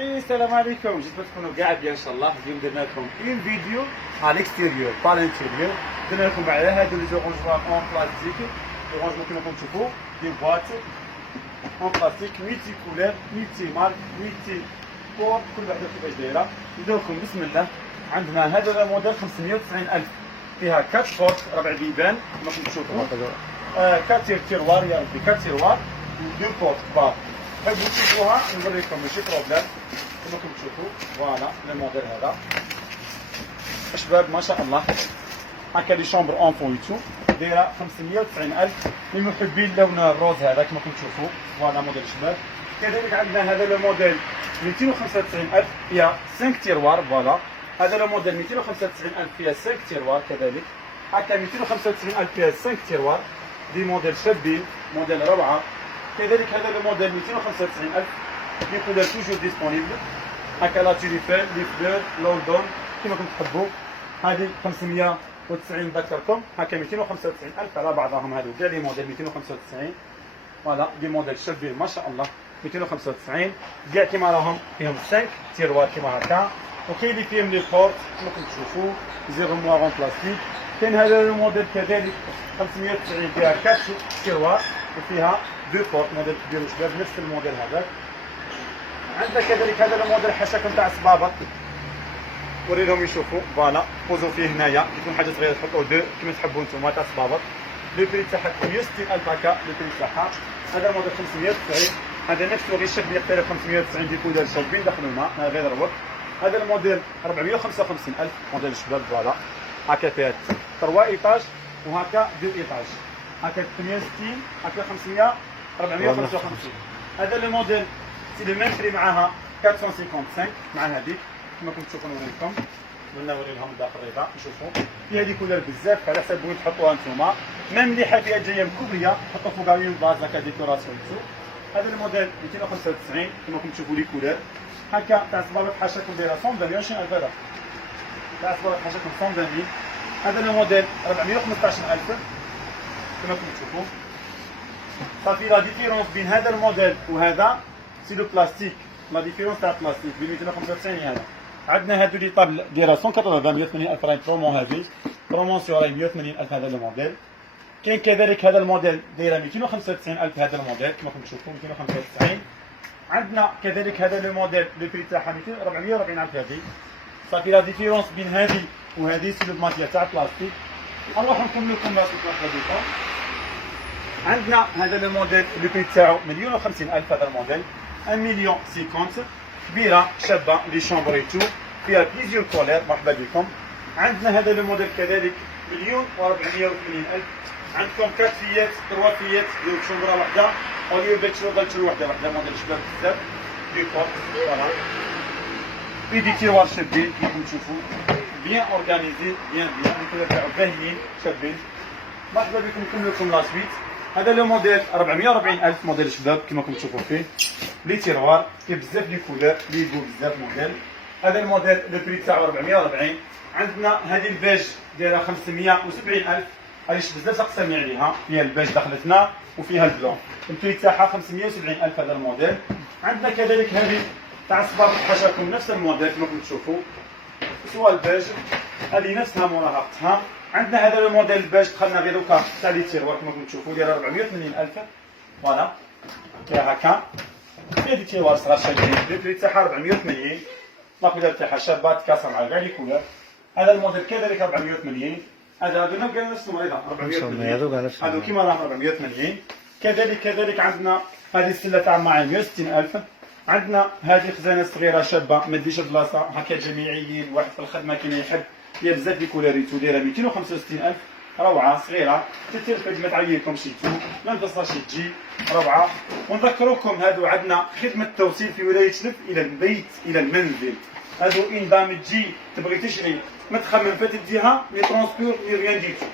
وي السلام عليكم. جيت تكونوا كاع بيان ان شاء الله. اليوم درنا لكم اون فيديو على الاكستيريور با لانتيريور. درنا لكم على هادو لي زورونجمون اون بلاستيك، اورونجمون كيما راكم تشوفوا دي بواط اون بلاستيك ميتي كولور ميتي مارك ميتي بور، كل وحده كيفاش دايره. نبداو لكم بسم الله. عندنا هذا الموديل 590,000، فيها 4 بورت 4 بيبان كيما راكم تشوفوا، 4 تيروار يا ربي 4 تيروار و 2 بورت كبار. بغيتو تشوفوها نوريكم ماشي بروبليم كما راكم تشوفوا. فوالا الموديل هذا شباب ما شاء الله. هكا لي شومبر اونفون ايتو دايره 590,000 للمحبين اللون الروز هذا كما راكم تشوفوا. فوالا موديل شباب. كذلك عندنا هذا الموديل 295,000 فيها 5 تيروار. فوالا هذا الموديل 295,000 فيها 5 تيروار. كذلك هكا 295,000 فيها 5 تيروار. دي موديل شابين، موديل روعه. كذلك هذا الموديل 295,000 لي كولور توجور ديسپونيبل. هكا لا توريفيل لي فلور لوندون كيما راكم تحبوا. هذه 590 نذكركم. هكا 295,000 على بعضهم. هذو كاع لي موديل 295. فوالا دي موديل شابين ما شاء الله. 295 كاع كيما راهم فيهم 5 تيروار كيما هكا. وكاين اللي فيهم لي بورت كيما راكم تشوفوا زيرو موارون بلاستيك. كاين هذا الموديل كذلك 590 فيها 4 تيروار وفيها 2 بورت، موديل كبير وشباب نفس الموديل هذاك. عندنا كذلك هذا الموديل حاشاكم تاع الصبابط، وري لهم يشوفوا. فوالا بوزو فيه هنايا يكون حاجه صغيره تحطوا 2 كيما تحبوا نتوما تاع الصبابط. لو بري تاعها 160,000 هكا لو بري تاعها. هذا الموديل 590. هذا نفسه غير الشكل يختلف 590 دي كولور شابين دخلونا غير الوقت. هذا الموديل 455,000 موديل شباب. فوالا هكا فيها 3 ايطاج وهكا 2 ايطاج. هكا 68 هكا 500 455. هذا الموديل سي لو ميم بري معاها 455 مع هذيك كما كنتم تشوفوا. نوريكم قلنا نوري لهم داخل الرضا يشوفوا. فيها دي كولور بزاف على حسب وين تحطوها نتوما. ميم اللي حافيه جايه مكوبريه حطوا فوقها اون باز هكا ديكوراسيون. هذا الموديل 295 كما راكم تشوفوا لي كولور. هكا تاع صبابط حاشاكم دايره 120,000 هذا تاع صبابط حاشاكم 120. هذا الموديل 415,000 كما راكم تشوفوا. صافي لا ديفيرونس بين هذا الموديل وهذا سي لو بلاستيك. لا ديفيرونس تاع البلاستيك بين 295 هذا. عندنا هادو لي طابل دايره 180 180,000 راهي برومو. هذه برومونسيون راهي 180,000 هذا الموديل. كاين كذلك هذا الموديل دايره 295,000 هذا الموديل كما راكم تشوفوا 295. عندنا كذلك هذا الموديل لو بري تاعها 440,000 هذه. صافي لا ديفيرونس بين هذه وهذه سي لو ماتيير تاع البلاستيك. نروح نكمل لكم لا سوبر. عندنا هذا الموديل لو بري تاعو 1,50,000 هذا الموديل 1,50,000 كبيره شابه لي شومبر ايتو فيها بليزيور كولير. مرحبا بكم. عندنا هذا الموديل كذلك 1,480,000. عندكم 4 فيات 3 فيات ديال شومبره واحده اوليو بيتشرو باتشرو واحده موديل شباب بزاف دي بورت. فوالا في دي تيروار شابين كيما تشوفوا بيان اورغانيزي بيان الكولور تاعو باهيين شابين. مرحبا بكم. نكمل لكم لا سويت. هذا لو موديل 440,000 موديل شباب كما راكم تشوفوا فيه لي تيروار فيه بزاف لي كولور لي يقول بزاف موديل. هذا الموديل لو بري تاعو 440. عندنا هذه البيج دايره 570,000 علاش بزاف اقسامي عليها. فيها البيج دخلتنا وفيها البلون. البري تاعها 570,000 هذا الموديل. عندنا كذلك هذه تاع الصبابط حاشاكم نفس الموديل كما راكم تشوفوا سوا البيج هذه نفسها موراها اختها. عندنا هذا الموديل البيج دخلنا غير دوكا تاع لي تيروار كما راكم تشوفوا دايره 480,000. فوالا فيها هكا فيها دي تيروار صغار شابين. البري تاعها 480. لا كولور تاعها شابه تكاسر مع كاع لي كولور. هذا الموديل كذلك 480. هذا هذونا كاع نفسهم ايضا 480. هذو كيما راهم 480. كذلك عندنا هذه السله تاع معي 160,000. عندنا هذه خزانه صغيره شابه ما تديش بلاصه هكا جامعيين واحد في الخدمه كاين يحب فيها بزاف دي كولوريتو دايره 265,000 روعه صغيره تتلفد ما تعييكمش يتو ما نقصهاش تجي روعه. ونذكركم هذو عندنا خدمه توصيل في ولايه شلف الى البيت الى المنزل. هذو ان دام تجي تبغي تشري ما تخمم فتديها لي ترونسبور لي ريان ديتو.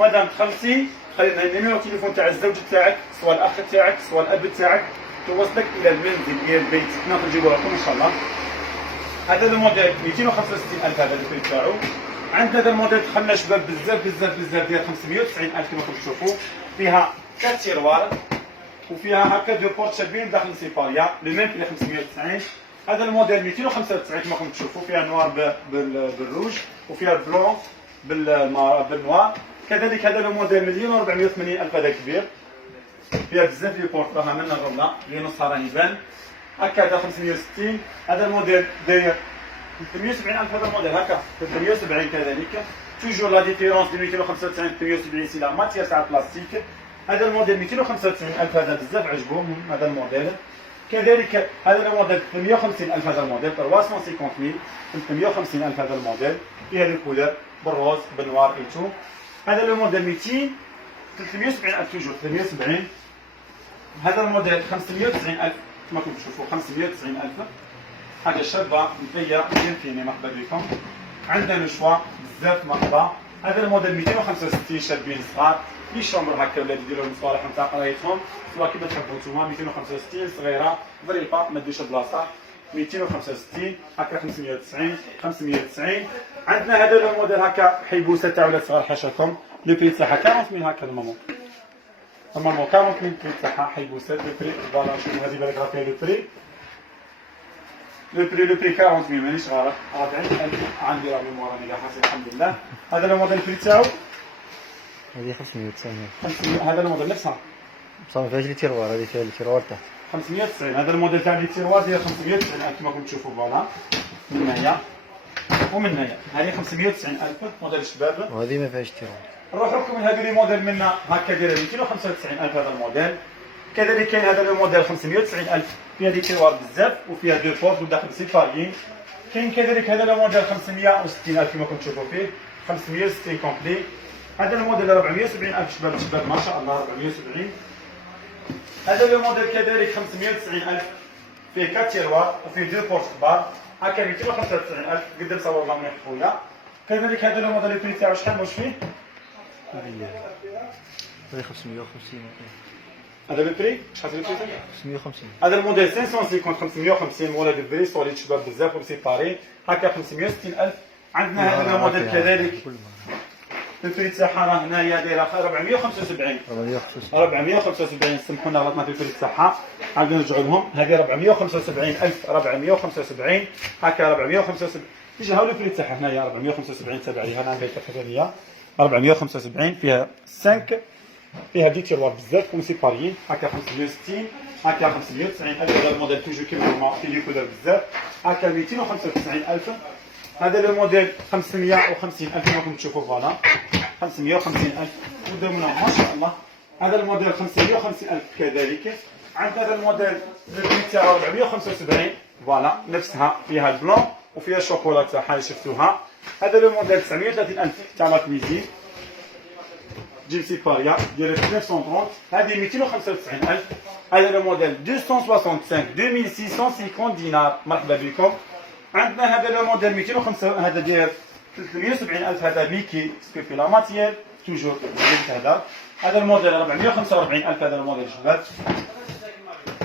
مادام تخلصي خلينا النيميرو تليفون تاع الزوج تاعك سواء الاخ تاعك سواء الاب تاعك توصلك الى المنزل الى البيت. حنا نجيبو لكم ان شاء الله. هذا الموديل 265,000 هذا البري تاعو. عندنا هذا الموديل دخلنا شباب بزاف ديال 590,000 كما راكم تشوفوا. فيها 4 تيروار وفيها هكا 2 بورت شابين داخل سيباريا لو ميم في 590. هذا الموديل 295 كما راكم تشوفوا، فيها نوار بالروج وفيها بلون بالنوار. كذلك هذا الموديل 1,480,000 هذا كبير، فيها بزاف لي بورت راها من الرمله اللي نصها راه يبان هكا. هذا 560. هذا الموديل داير 370,000 هذا الموديل هكا 370 كذلك. توجور لا ديفيرونس بين 295 و 370 سي لا ماتيير تاع البلاستيك. هذا الموديل 295,000 هذا بزاف عجبهم هذا الموديل. كذلك هذا الموديل 350,000 هذا الموديل 350,000 350,000 هذا الموديل فيها لي كولور بالروز بالنوار اي تو. هذا الموديل 370,000 توجور 370. هذا الموديل 590,000 كما راكم تشوفوا 590,000 حاجه شابه مثليه فيني مرحبا بكم. عندنا لو شوا بزاف مرحبا. هذا الموديل 265 شابين صغار لي شومبر هكا ولا يديروا المصالح نتاع قرايتهم سواء كيما تحبوا نتوما. 265 صغيره ظريفه ما تديش بلاصه. 265 هكا 590 590. عندنا هذا الموديل هكا حيبوسه تاع ولاد صغار حاشاكم. لو بري تاعها 40,000 هكا المامون. نورمالمون 40,000 البري تاعها حيبوسات. لو بري فوالا نشوفوا هذه بالك راه فيها لو بري. لو بري 40,000 مانيش غلط 40,000 عندي راه ميمور راني قاع حاسب الحمد لله. هذا الموديل البري تاعو هذه 590. 500. هذا الموديل نفسها بصح ما فيهاش لي تيروار، هذه فيها لي تيروار تحت 590. هذا الموديل تاع لي تيروار ديال 590,000 كما راكم تشوفوا فوالا من هنايا ومن هنايا. هذه 590,000 موديل الشباب. وهذه ما فيهاش تيروار. نروحوا لكم هذا لي موديل منا هكا دايره 295,000 هذا الموديل. كذلك كاين هذا الموديل 590,000 فيها دي تيروار بزاف وفيها دو بورت وداخل سيباريين. كاين كذلك هذا الموديل 560,000 كما راكم تشوفوا فيه 560 كومبلي. هذا الموديل 470,000 شباب ما شاء الله 470. هذا الموديل كذلك 590,000 فيه 4 تيروار وفيه دو بورت كبار هكا 295,000 قدام صور الله مليح خويا. كذلك هذا الموديل البري تاعو شحال واش فيه؟ هذه 550. هذا البري شحال في البري؟ 550. هذا الموديل 550 550 مولد البري سوليد شباب بزاف وسيباري هكا 560,000. عندنا هذا الموديل كذلك البري تاعها راه هنايا دايره 475. 475 سمحونا غلطنا في البري تاعها عاد نرجعوا لهم. هذه 475,000 475 هكا 475. تيجي هاو البري تاعها هنايا 475 تابع ليها انا عندي كتابه 475 فيها 5 فيها دي تيروار بزاف وسيباريين هكا 560 هكا 590. هذا الموديل توجور كيما هما فيه لي كولور بزاف هكا 295,000. هذا الموديل 550,000 كما راكم تشوفوا فوالا 550,000 قدامنا ما شاء الله. هذا الموديل 550,000 كذلك. عند هذا الموديل البري تاعو 475 فوالا نفسها فيها البلون وفيها الشوكولا تاعها اللي شفتوها. هذا الموديل 930,000 تاع لا كويزين جيب سيباريا ديال 930. هذه 295,000. هذا الموديل 265 2650 دينار مرحبا بكم. عندنا هذا الموديل 205 هذا ديال 370,000 هذا ميكي سكوبي لا ماتيير توجور هذا. هذا الموديل 445,000 هذا الموديل شباب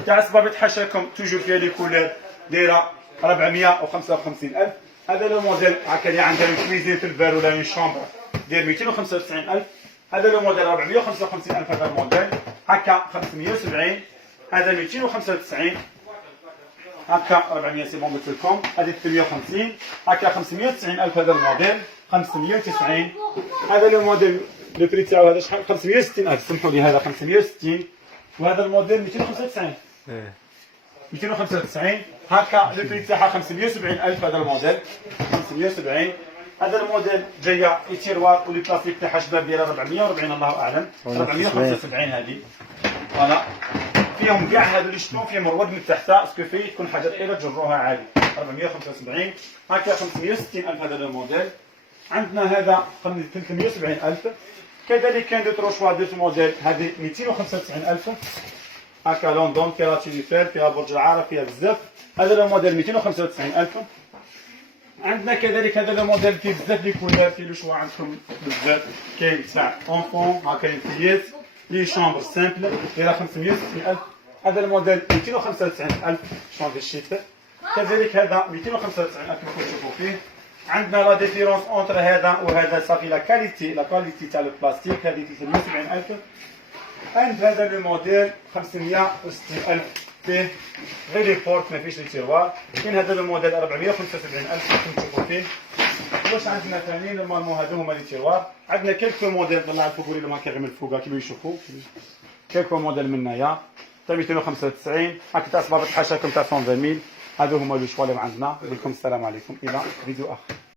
تاع صبابط حاشاكم توجور فيها لي كولور دايره 455,000. هذا الموديل هكا اللي عندها كويزين في البار ولا اون شومبر ديال 295,000. هذا الموديل 455,000 هذا الموديل هكا 570. هذا 295 هكا 400 سي بون قلت لكم. هذه 350 هكا 590,000 هذا الموديل 590. هذا الموديل لو بري تاعو هذا شحال 560,000 سمحوا لي هذا 560. وهذا الموديل 295 295 هكا لو بري تاعها 570,000 هذا الموديل 570. هذا الموديل جايه في تيروار ولي بلاستيك تاعها شباب ديالها 440 الله اعلم 475 هذه فوالا. فيهم كاع هذو اللي شفتوهم فيهم الورد من تحت اسكو فيه تكون حاجه ثقيله تجروها عادي 475 هكا 560,000 هذا الموديل. عندنا هذا 370,000. كذلك كاين دو ترو شوا دو موديل هذه 295,000 هكا لندن فيها تيليفير فيها برج العرب فيها بزاف. هذا الموديل 295,000. عندنا كذلك هذا الموديل فيه بزاف لي كولور فيه لو شوا عندكم بزاف. كاين تاع اونفون هكا كاين لي شامبر سامبل دايره 560,000. هذا الموديل 295,000 شونفي الشيت. كذلك هذا 295,000 كما تشوفوا فيه. عندنا لا ديفيرونس اونتر هذا وهذا صافي لا كاليتي تاع البلاستيك هذه 370,000. عند هذا الموديل 560,000 فيه غير لي بورت ما فيش لي تيروار. كاين هذا الموديل 475,000 راكم تشوفوا فيه. واش عندنا ثاني نورمالمون هادو هما لي تيروار. عندنا كيلكو موديل طلع الفوق لهم هكا غير من الفوق كيما يشوفوا كيلكو موديل من هنايا تاع 295 هاك تاع صبابط حاشاكم تاع 120,000. هادو هما لو شوا اللي عندنا. نقول لكم السلام عليكم الى فيديو اخر.